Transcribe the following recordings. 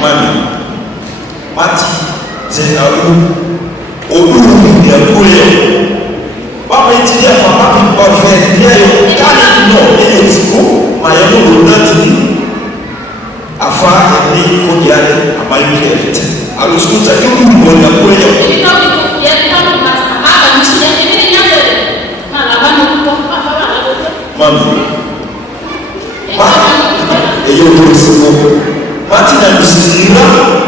Mami, Mati, Zenaru, Odu, Yakuyo. Papa, it's here for Papa, but here, can't know any school, my own will Afar and me for the other, and my parent. I was good at you when you're going. Mami, you will see Martin and Lucia.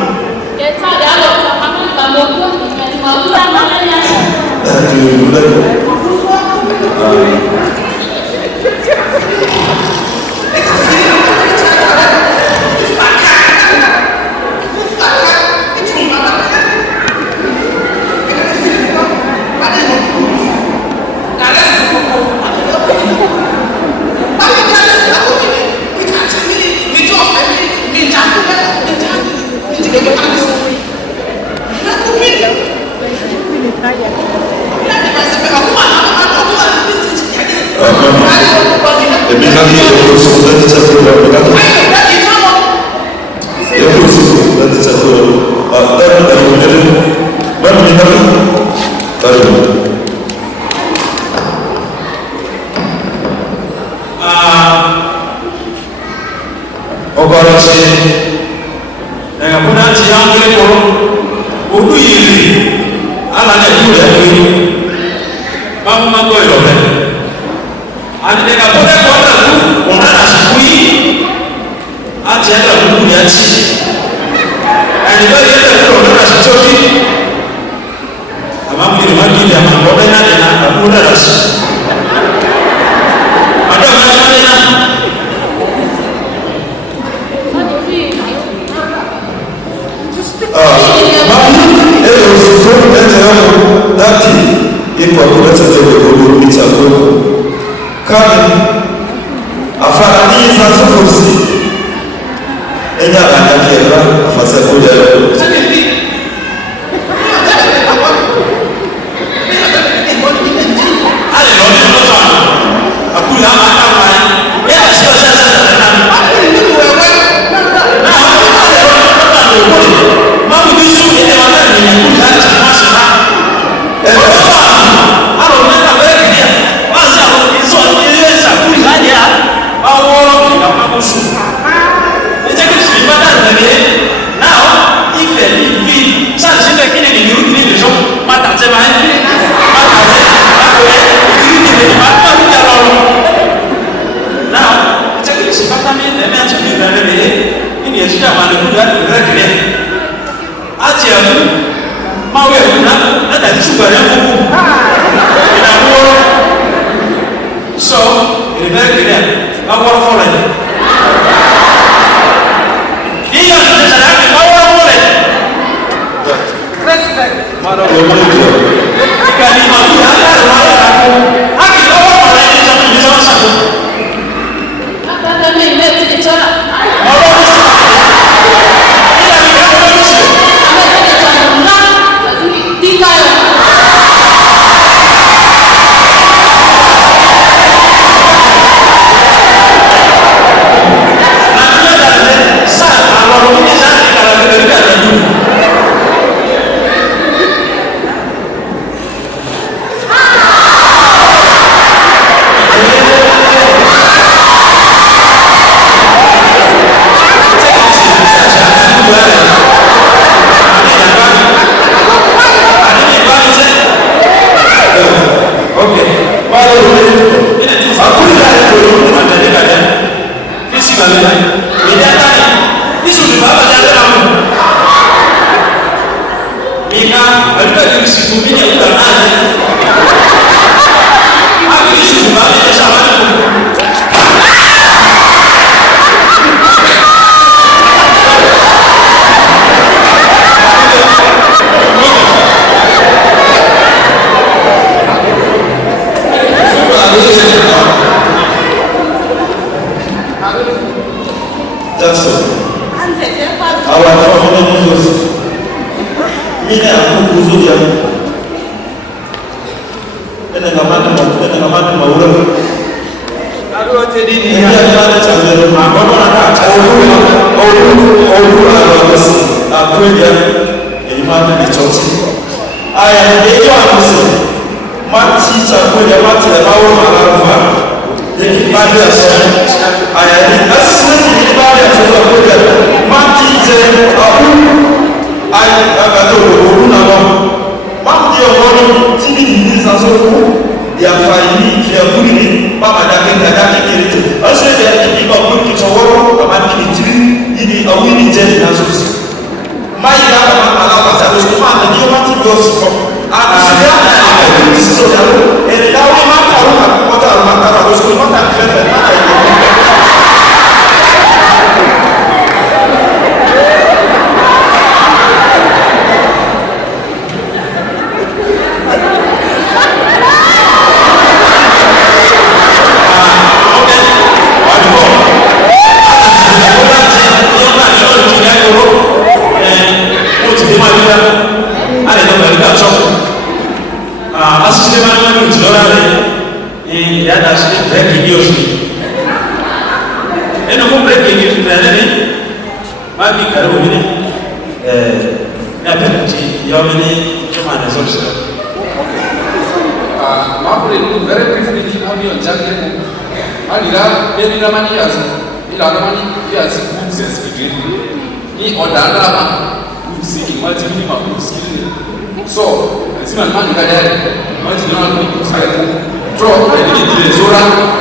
Oh, malarufa ibadi asa ayani asisi ibadi asa okoja mati je abu ayi agato oru na mo mati okono tibi ni saso ya faini ya kuni baba da ke kiriti ase de ki ba ku ki taworo baba ki tibi ini awini je na so mai da baba ala pasa so ma na ni o mati go so asisi so da e da o ma ta o ma ko ta o ma ta o so ma ta fe fe ma ta very briefly on your jacket. Alira, baby Ramani has Ilamani, he has books and speaking. He or Dana, who's seeking multiple books. So, it's not money that multiple books. Draw, I did the Zora,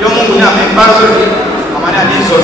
Yo Mungu na amembazo amani alizo